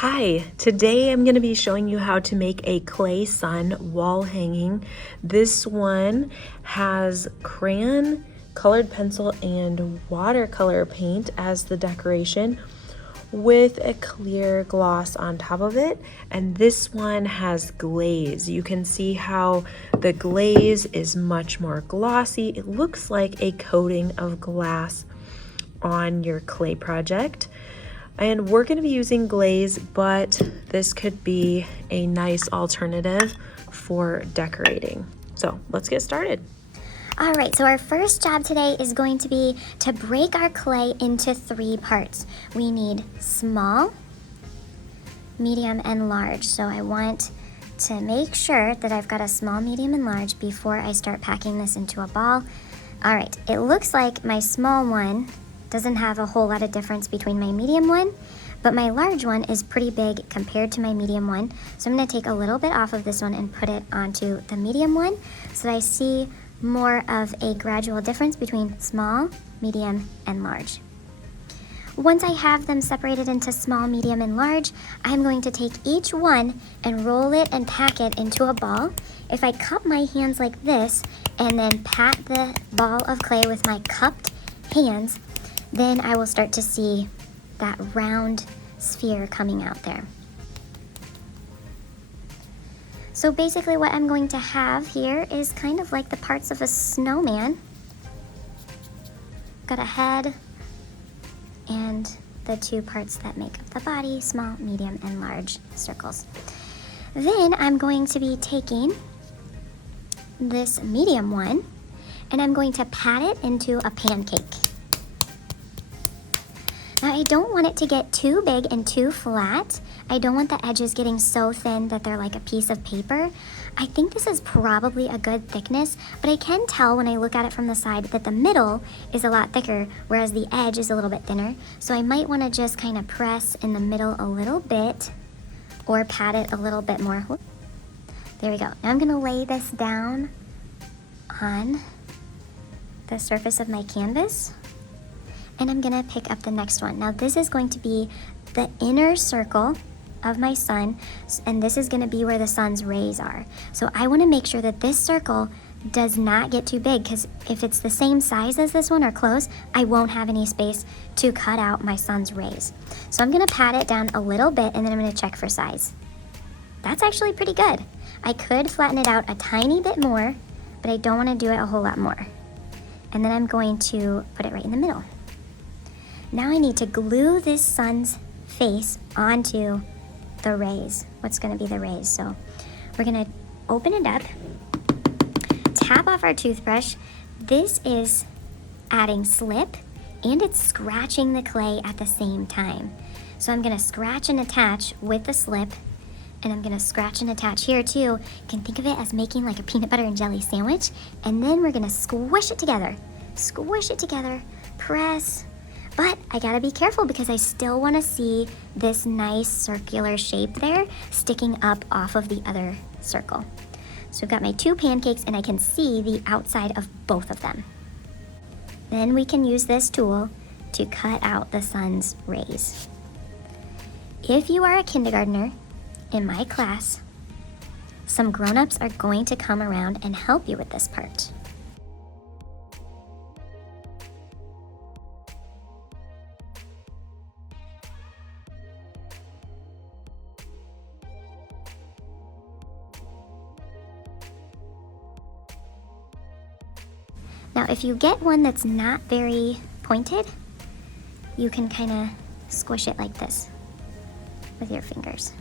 Hi, today I'm going to be showing you how to make a clay sun wall hanging. This one has crayon, colored pencil, and watercolor paint as the decoration with a clear gloss on top of it. And this one has glaze. You can see how the glaze is much more glossy. It looks like a coating of glass on your clay project. And we're going to be using glaze, but this could be a nice alternative for decorating. So let's get started. All right, so our first job today is going to be to break our clay into 3 parts. We need small, medium, and large. So I want to make sure that I've got a small, medium, and large before I start packing this into a ball. All right, it looks like my small one doesn't have a whole lot of difference between my medium one, but my large one is pretty big compared to my medium one. So I'm gonna take a little bit off of this one and put it onto the medium one so that I see more of a gradual difference between small, medium, and large. Once I have them separated into small, medium, and large, I'm going to take each one and roll it and pack it into a ball. If I cup my hands like this and then pat the ball of clay with my cupped hands, then I will start to see that round sphere coming out there. So basically what I'm going to have here is kind of like the parts of a snowman. Got a head and the 2 parts that make up the body, small, medium, and large circles. Then I'm going to be taking this medium one and I'm going to pat it into a pancake. Now I don't want it to get too big and too flat. I don't want the edges getting so thin that they're like a piece of paper. I think this is probably a good thickness, but I can tell when I look at it from the side that the middle is a lot thicker, whereas the edge is a little bit thinner. So I might want to just kind of press in the middle a little bit or pat it a little bit more. There we go. Now I'm going to lay this down on the surface of my canvas. And I'm gonna pick up the next one. Now this is going to be the inner circle of my sun, and this is gonna be where the sun's rays are. So I wanna make sure that this circle does not get too big, because if it's the same size as this one or close, I won't have any space to cut out my sun's rays. So I'm gonna pat it down a little bit and then I'm gonna check for size. That's actually pretty good. I could flatten it out a tiny bit more, but I don't wanna do it a whole lot more. And then I'm going to put it right in the middle. Now I need to glue this sun's face onto the rays, what's gonna be the rays. So we're gonna open it up, tap off our toothbrush. This is adding slip and it's scratching the clay at the same time. So I'm gonna scratch and attach with the slip, and I'm gonna scratch and attach here too. You can think of it as making like a peanut butter and jelly sandwich, and then we're gonna squish it together, press. But I gotta be careful because I still wanna see this nice circular shape there sticking up off of the other circle. So I've got my 2 pancakes and I can see the outside of both of them. Then we can use this tool to cut out the sun's rays. If you are a kindergartner in my class, some grown-ups are going to come around and help you with this part. Now, if you get one that's not very pointed, you can kind of squish it like this with your fingers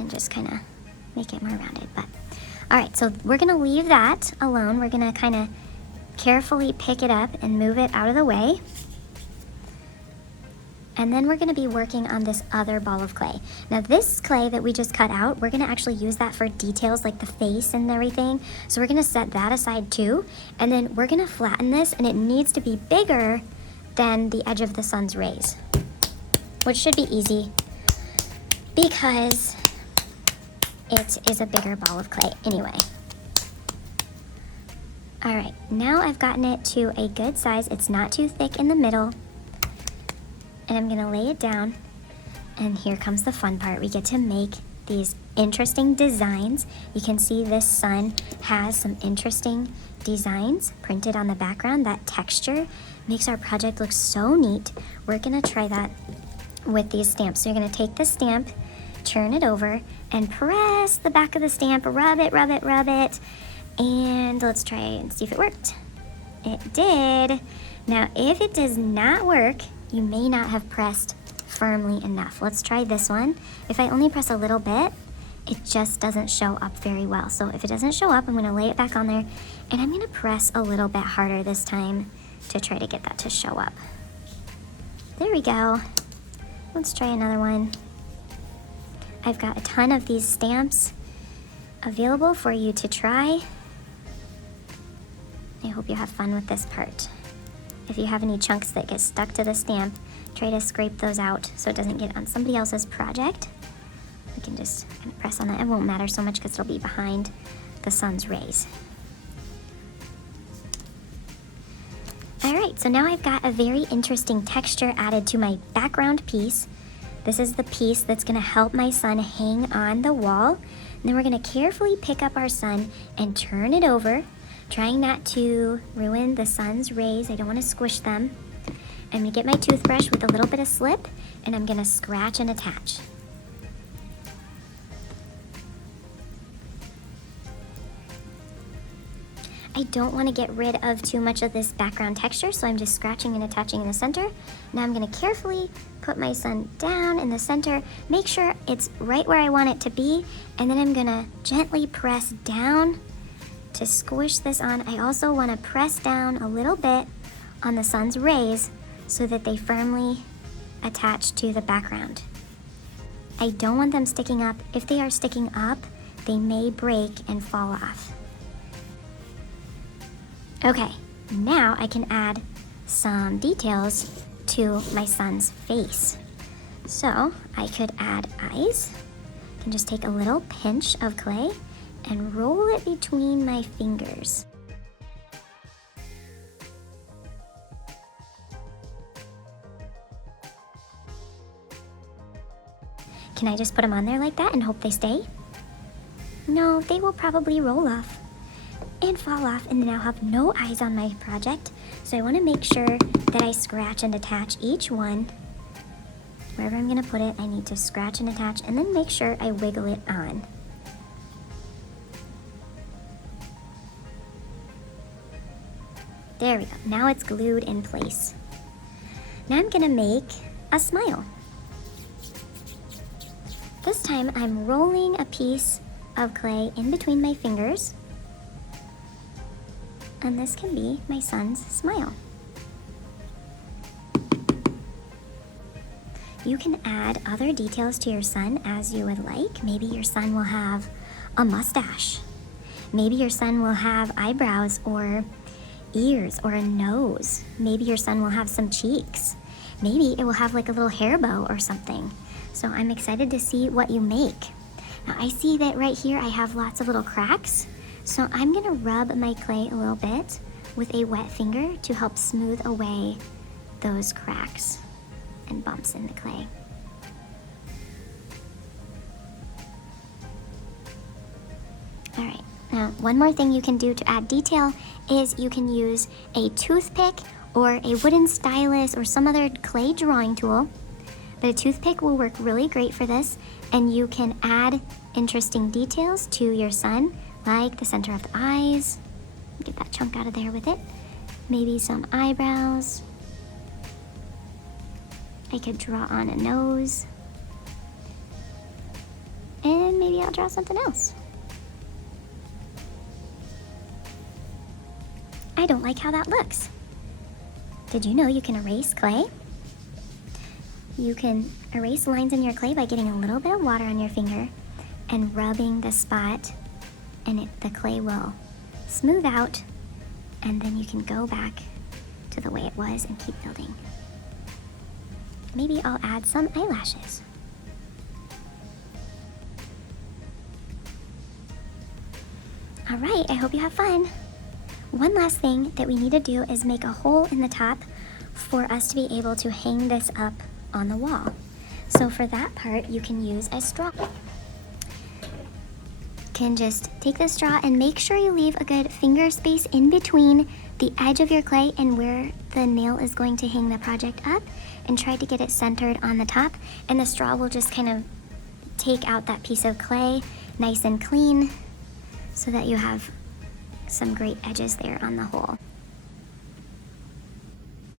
and just kind of make it more rounded. But all right, so we're gonna leave that alone. We're gonna kind of carefully pick it up and move it out of the way. And then we're gonna be working on this other ball of clay. Now this clay that we just cut out, we're gonna actually use that for details like the face and everything. So we're gonna set that aside too. And then we're gonna flatten this, and it needs to be bigger than the edge of the sun's rays, which should be easy because it is a bigger ball of clay anyway. All right, now I've gotten it to a good size. It's not too thick in the middle. And I'm gonna lay it down. And here comes the fun part. We get to make these interesting designs. You can see this sun has some interesting designs printed on the background. That texture makes our project look so neat. We're gonna try that with these stamps. So you're gonna take the stamp, turn it over, and press the back of the stamp, rub it, rub it, rub it, and let's try and see if it worked. It did. Now, if it does not work, you may not have pressed firmly enough. Let's try this one. If I only press a little bit, it just doesn't show up very well. So if it doesn't show up, I'm gonna lay it back on there, and I'm gonna press a little bit harder this time to try to get that to show up. There we go. Let's try another one. I've got a ton of these stamps available for you to try. I hope you have fun with this part. If you have any chunks that get stuck to the stamp, try to scrape those out so it doesn't get on somebody else's project. We can just kind of press on that. It won't matter so much because it'll be behind the sun's rays. All right, so now I've got a very interesting texture added to my background piece. This is the piece that's gonna help my sun hang on the wall. And then we're gonna carefully pick up our sun and turn it over, trying not to ruin the sun's rays. I don't wanna squish them. I'm gonna get my toothbrush with a little bit of slip, and I'm gonna scratch and attach. I don't want to get rid of too much of this background texture, so I'm just scratching and attaching in the center. Now I'm going to carefully put my sun down in the center, make sure it's right where I want it to be, and then I'm going to gently press down to squish this on. I also want to press down a little bit on the sun's rays so that they firmly attach to the background. I don't want them sticking up. If they are sticking up, they may break and fall off. Okay, now I can add some details to my sun's face. So I could add eyes. I can just take a little pinch of clay and roll it between my fingers. Can I just put them on there like that and hope they stay? No, they will probably roll off and fall off, and then I'll have no eyes on my project. So I want to make sure that I scratch and attach each one. Wherever I'm going to put it, I need to scratch and attach, and then make sure I wiggle it on. There we go. Now it's glued in place. Now I'm going to make a smile. This time I'm rolling a piece of clay in between my fingers, and this can be my sun's smile. You can add other details to your sun as you would like. Maybe your sun will have a mustache. Maybe your sun will have eyebrows or ears or a nose. Maybe your sun will have some cheeks. Maybe it will have like a little hair bow or something. So I'm excited to see what you make. Now I see that right here I have lots of little cracks. So I'm gonna rub my clay a little bit with a wet finger to help smooth away those cracks and bumps in the clay. All right, now one more thing you can do to add detail is you can use a toothpick or a wooden stylus or some other clay drawing tool. But a toothpick will work really great for this, and you can add interesting details to your sun, like the center of the eyes. Get that chunk out of there with it. Maybe some eyebrows. I could draw on a nose. And maybe I'll draw something else. I don't like how that looks. Did you know you can erase clay? You can erase lines in your clay by getting a little bit of water on your finger and rubbing the spot, and the clay will smooth out, and then you can go back to the way it was and keep building. Maybe I'll add some eyelashes. All right, I hope you have fun. One last thing that we need to do is make a hole in the top for us to be able to hang this up on the wall. So for that part, you can use a straw. Can just take the straw and make sure you leave a good finger space in between the edge of your clay and where the nail is going to hang the project up, and try to get it centered on the top, and the straw will just kind of take out that piece of clay nice and clean so that you have some great edges there on the hole.